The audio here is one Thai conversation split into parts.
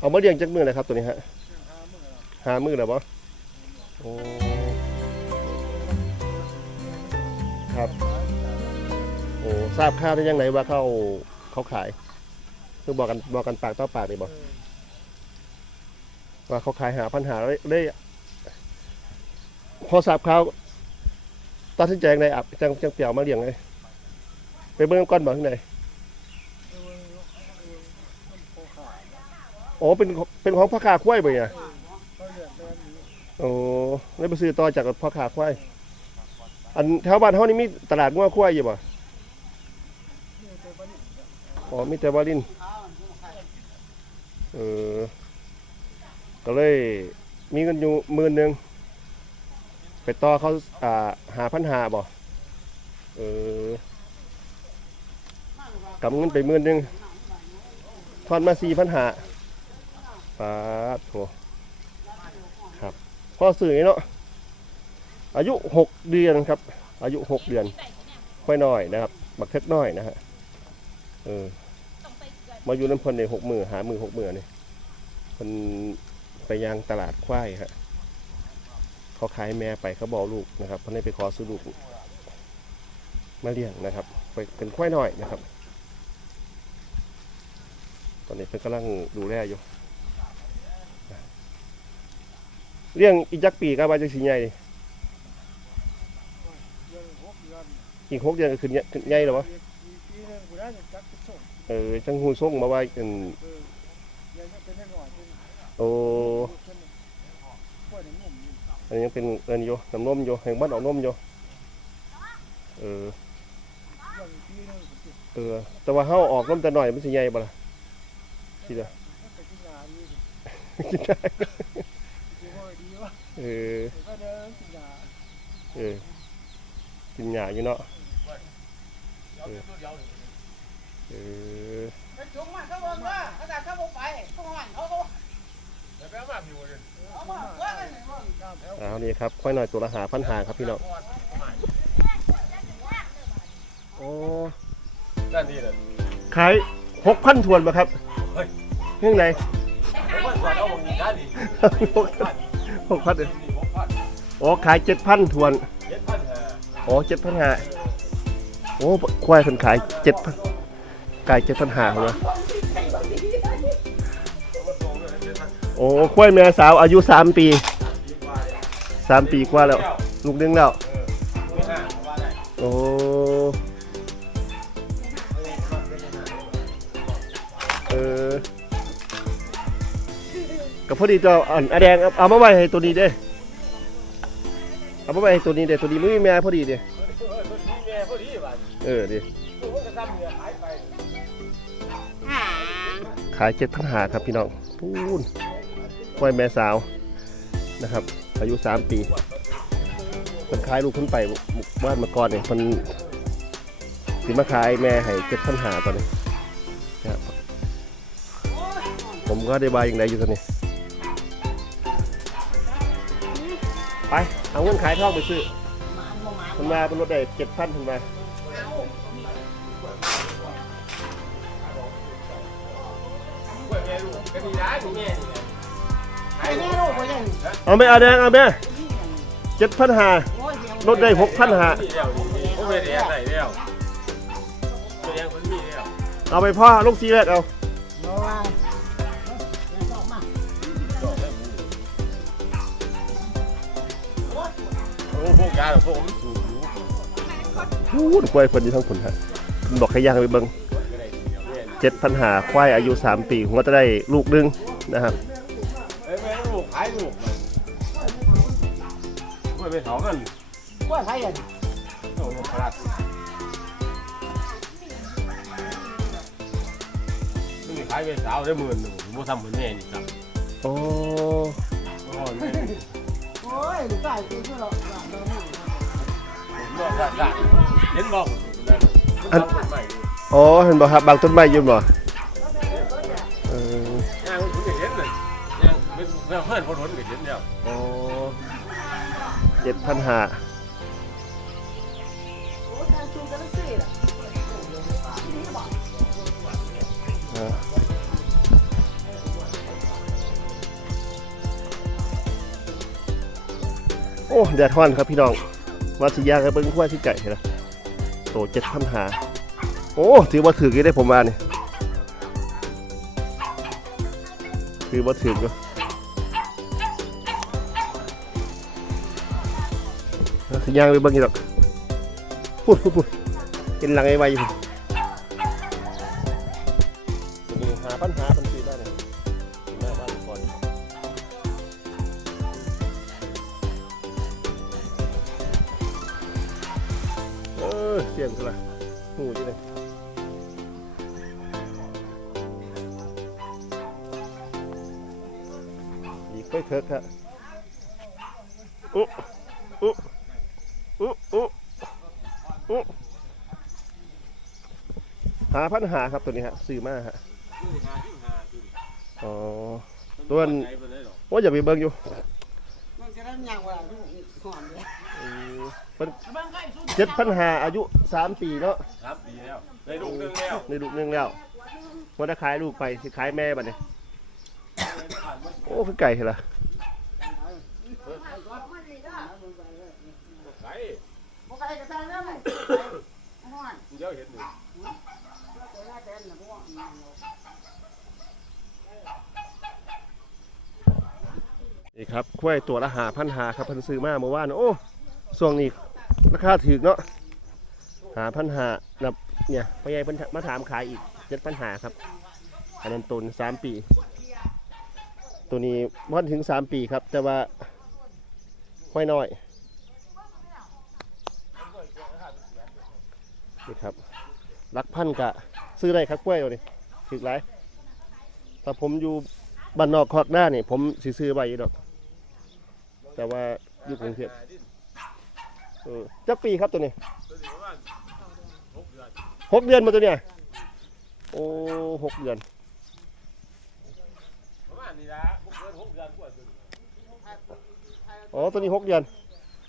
เอามาเลี้ยงจักมือเลยครับตัวนี้ฮะหามือแล้วบ่โอ้ครับโอ้ทราบข่าวได้ยังไงว่าเขาเขาขายคือบอกกันบอกกันปากต่อปากเลยบ่ว่าเขาขายหาปัญหาได้พอทราบข่าวตัดสินใจยังไงอะจังจังเปียวมาเลี้ยงเลยไปเบิ่งก้อนบ่ที่ไหน โอ้เป็นเป็นของพ่อค้าควายบ่เนี่ยโอ้ได้ไปซื้อต่อจากพ่อค้าควายอันแถวบ้านเฮานี่มีตลาดงัวควายอยู่บ่อ๋อมีแต่วาลินเออก็เลยมีเงินอยู่หมื่นหนึ่งไปต่อเขาอ่าหาพันหาบ่เออกำเงินไปหมื่นหนึ่งทอนมาสี่พันหา ปาดโถครับพ่อสื่อเนาะอายุหกเดือนครับ อายุหกเดือนค่อยน้อยนะครับบักเท็กน้อยนะฮะเออมาอยู่น้ำเพนในหกหมือหาหมือหกหมือนี่คนไปยังตลาดควายฮะเขาขายแม่ไปเขาบอกลูกนะครับเพราะนี่ไปขอซื้อลูกมาเลี้ยงนะครับ ไปเป็นควายน้อยนะครับ ตอนนี้เพิ่นกำลังดูแลอยู่ เลี้ยงอีกจักปีก็ว่าจะสิใหญ่อีกหกเดือนก็ขึ้นใหญ่ขึ้นใหญ่แล้วะเป็นส่งเออจังหูส่งมาไว้กันเออยังเป็นหน่อยเป็นโอ้อันนี้ยังเป็นเอินอยู่น้ำนมอยู่แห่งบ้านเอานมอยู่เออเออแต่ว่าเฮาออกนมแต่น้อยมันสิใหญ่บ่ล่ะคิดว่าไปกินยาอยู่คิดได้ เออก็เดินกินยาเออกินหญ้าอยู่เนาะเออไปจุงมาเขาบอกว่าเขาจะเขาบอกไปเขาหันเขาเขาเอามาเพื่อนกันหนึ่งคนเอานี่ครับค่อยหน่อยตัวละหาพันหาครับพี่น้องโอ้นั่นนี่เลยขายหกพันทวนบ่ครับเฮ้ยเรื่องไรผมว่าก่อนเอาวงนี้ได้ดิหกพันนี่ หกพันโอ้ขายเจ็ดพันทวนเจ็ดพันห้าโอ้เจ็ดพันหาโอ้ควายคนขายเจ็ดพันกายเจ็ดพันหาเหรอโอ้ควายแม่สาวอายุสามปีสามปีกว่าแล้ว ลูกนึงแล้วไม่ห้าเพราะว่าได้โอ้เอ ก็พอดีเจะอ่อนอาแดงเอาเอามาไว้ให้ตัวนี้เด้ เอามาไว้ให้ตัวนี้เด้ตัวนี้ไม่มีแม่พอดีเด้เออเด้ขายเจ็ดพันหาครับพี่น้องพูนควายแม่สาวนะครับ อายุสามปีมันขายลูกขึ้นไปบ้านมาก่อนเนี่ยมันสิมาขายแม่ให้เจ็ดพันหาตอนนี้ครับผมก็ได้บายอย่างไรอยู่ตอนนี้ ไป เอาเงื่อนขายทองไปซื้อมันมาเป็นรถได้เจ็ดพันถึงมาเอาไปเอาแดงเอาไปเจ็ดพันหาลดได้หกพันหาเอาไปพ่อลูกซีแรกเอา โอ้โหการของผมสูงอยู่พูดควายคนนี้ทั้งคนฮะบอกให้ย่างไปเบิ้งเจ็ดพันหาควายอายุสามปีผมก็จะได้ลูกนึงนะครับเอ้ยแม่ลูกขายลูกมันกล้วยไม่เท่ากันกล้วยไผ่ยังโอ้โหพลาดนี่ขายเป็นสาวได้หมื่นหนึ่งผมทำเหมือนแม่นี่ครับโอ้โอ้ยแม่โอ้ยลูกไก่กินก็หรอกผม อ๋อเห็นบอกนอ๋อเห็นบ่ครับบางต้นไม้ยู่บ่อเห็นท่านหนโอ้เจ็ดพันห้าโอ้แดดฮ้อนครับพี่น้อง มาสิยางกับเบิ้งขั้วที่ไก่นะโตเจ็ดพันหา โอ้ถือว่าถือกี่ได้ผมมาเนี่ยถือว่าถือก็มาสิยางไปเบิ้งกี่ดอกพูดพูดพูดเห็นหลังไอ้ไวอยู่นี่หาปัญหา กค่อยเคิร์กฮะอุ๊อุ๊อุ๊อุ๊อุ๊หาพันหาครับตัวนี้ฮะซื้อมาฮะอ๋อตัวนั้นว่าอย่าไปเบิ่งอยู่มันจะได้ยังว่าหอมเลยเออเพิ่นเจ็ดพันหาอายุสามปีเนาะครับดีแล้วได้ลูกหนึงแล้วในลูกหนึงแล้วว่าถ้าขายลูกไปสิขายแม่บัดนี้โอ้คือไก่เหรอ ไก่บ่ไปก็สั่งแล้วไงหอนเดี๋ยวเห็นหนึ่งจะได้แต่ละพวกนี่ครับกล้วยตัวละหาพันหาครับเพันซื้อมาเมื่อวานโอ้ช่วงนี้ราคาถูกเนาะหาพันหานับเนี่ยพ่อใหญ่เพิ่นมาถามขายอีกเจ็ดพันหาครับ อันนั้นตุนสามปี ตัวนี้วันถึงสามปีครับ แต่ว่า ค่อยน้อยนี่ครับรักพันกะซื้อได้ครับกล้วยตัวนี้ถึกไรถ้าผมอยู่บ้านนอกคอกหน้านี่ผมซื้อไว้อยู่ดอก แต่ว่าอยู่กรุงเทพเออจักปีครับตัวนี้หกเดือนหกเดือนมาตัวเนี้ยโอ้หกเดือนประมาณนี้ละหกเดือนหกเดือนกว่าตัวนี้ อ๋อตัวนี้หกเดือน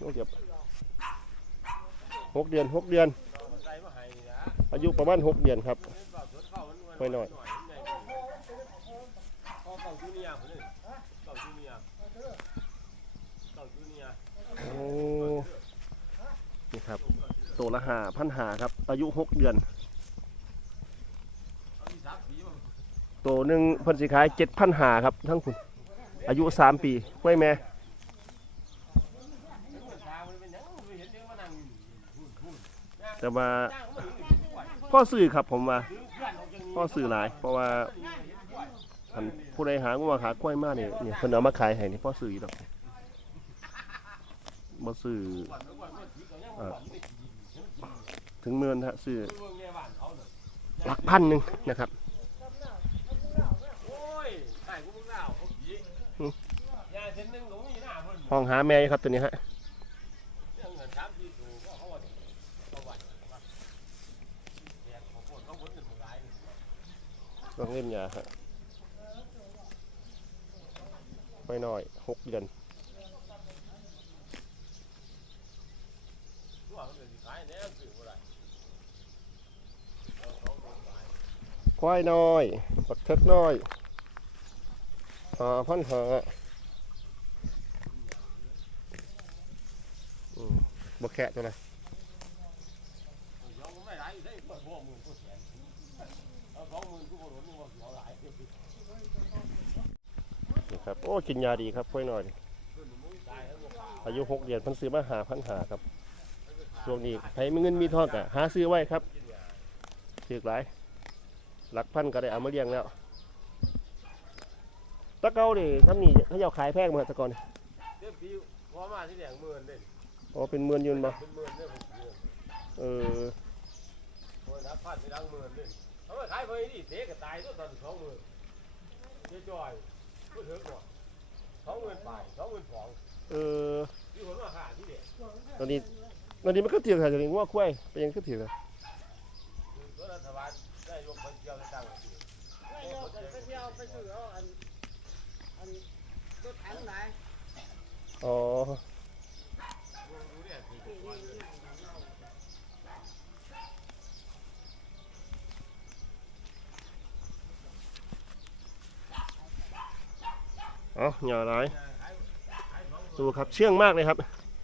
โอเก็บหกเดือนหกเดือนอาใจมาให้นี่ละอายุประมาณหกเดือนครับเล่นเปล่าสวนเข้ามันไว้หน่อยเขาเก่าจูเนียร์คนนี้เก่าจูเนียร์เก่าจูเนียร์โอ้นี่ครับตัวละหาพันหาครับ อายุหกเดือน ตัวหนึ่งพันสิขายเจ็ดพันหาครับ ทั้งคุณอายุสามปีไว้แม่ เมื่อเช้ามันเป็นหยังไม่เห็นเรื่องมานั่งหุ่นหุ่น แต่ว่าจ้างเขามาถึงนี่กว่าพ่อซื้อครับผมว่าซื้อเพื่อนออกจากนี้พ่อซื้อหลาย เพราะว่าท่านผู้ใดหางัวขากล้วยมากเนี่ยเนี่ยเพิ่นเอามาขายให้นี่พ่อซื้ออยู่ดอกบ่ซื้อเอ่อถึงเมือนฮะซื้อเมืองในบ้านเขาเนี่ยหลักพันหนึ่งนะครับโอ้ยใส่กูมึงเล่าเขาผีอืมยาเส้นหนึ่งหนูมีหน้าเพิ่นห้องหาแม่อยู่ครับตัวนี้ฮะ เรื่องเงินสามสี่สูก็เขาว่าเขาว่าแดกเขาปวดเขาปวดหนึ่งหลาย ต้องเล่นยาฮะไม่น้อยหกเดือ นี่ครับ โอ้ กินยาดีครับควายน้อยนี่อายุหกเดือนเพันซื้อมาหาพันหาครับช่วงนี้ใครมีเงินมีทองก็หาซื้อไว้ครับถือหลายหลักพันก็ได้เอามาเลี้ยงแล้วตะเกาดิทำนี่เขาจะเอาขายแพงมาตะกอนนี่เดี๋ยวปีพอมาที่แดงหมื่นเด่นอ๋อเป็นหมื่นยืนมาเป็นหมื่นเนี่ยผมเดือนเออโอ้ยนับพันไปดังหมื่นเด่นเขาไปขายไปนี่เตะก็ตายตัวตอนสองหมื่น เจ๊จอยพูดถึงก่อนสองหมื่นไปสองหมื่นสองเออที่คนมาหาที่เด็กตอนนี้ตอนนี้มันก็เถียงกันอย่างว่าควายเป็นยังก็เถียงกันคือตัวรัฐบาลได้ยกคนเดียวในต่างประเทศไปเที่ยวไปซื้อเอาอันอันรถถังไหนอ๋อ ดูเนี่ยคือวันเลย เอาอย่าร้ายดูครับเชื่องมากเลยครับ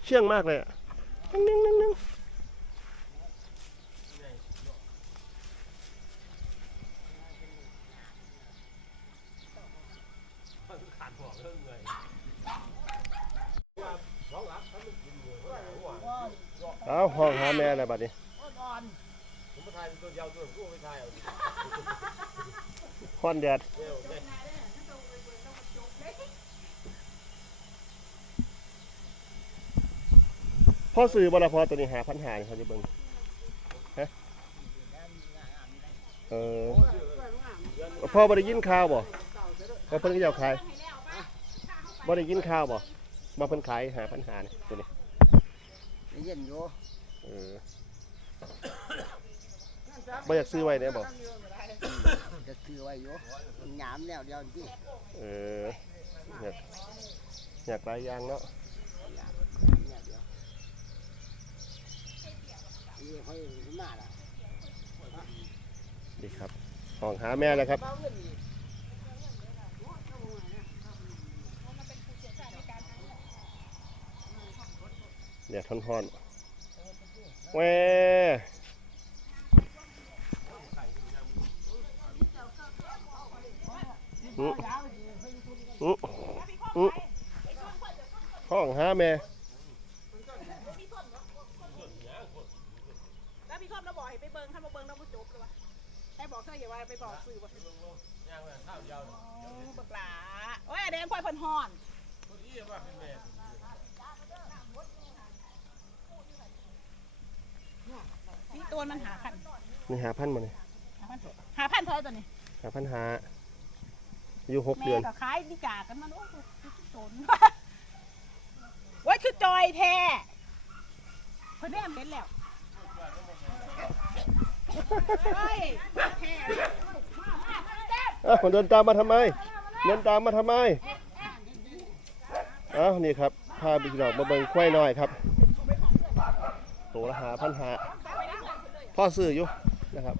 เชื่องมากเลยอะนึ่งนึ่งนึ่งนึ่งขาดหัวเรื่องเลยสองหลักถ้ามันกินเงินเขาได้หัวเอาห้องหาแม่อะไรบัดนี้ผมมาถ่ายเป็นตัวเดียวตัวกูไม่ถ่ายเอาคอนแดด เร็วเนี่ย พ่อสื่อบลพอตัวนี้หาพันหาเขาจะเบิ่งฮะเออพ่อบ่ได้ยินข่าวบ่ว่าเพิ่นก็อยากขายบ่ได้ยินข่าวบ่ว่าเพิ่นขายหาพันหานี่ตัวนี้เย็นอยู่เออบ่อยากซื้อไว้ได้บ่จะซื้อไว้อยู่หยามแล้วเดียวที่เอออยากอยากหลายอย่างเนาะ เนี่ยเดียว นี่ค่อยมาละดีครับห้องหาแม่แล้วครับ เดี๋ยวทอนทอนแหวอื้ออื้ออื้อห้องหาแม่ แล้วพี่ครอบเราบอกให้ไปเบิ้งท่านมาเบิ้งเราไม่จบเลยวะให้ บอกเธออย่าว่าไปบอกสื่อว่าย่างเลยข้าวเดียวบักหลาโอ้ยแดงพ่อยเพิ่นฮ้อนคนที่ว่าเป็นแม่นี่ตัวมันหาพันนี่หาพันมาเลยหาพันหาพันเท่าไหร่ตัวนี้หาพันหาอยู่หกแม่เดือนก็ขายดีกากันมันโอ้ยคือสนโอ้ยคือจอยแท้เพิ่นแนมเห็นแล้ว เฮ้ยแท้อ้าเดินตามมาทำไม เดินตามมาทำไมอ้าวนี่ครับพาบิ๊กดอกมาเบิ่งควายน้อยครับตัวละหาพันหาพ่อซื้ออยู่นะครับ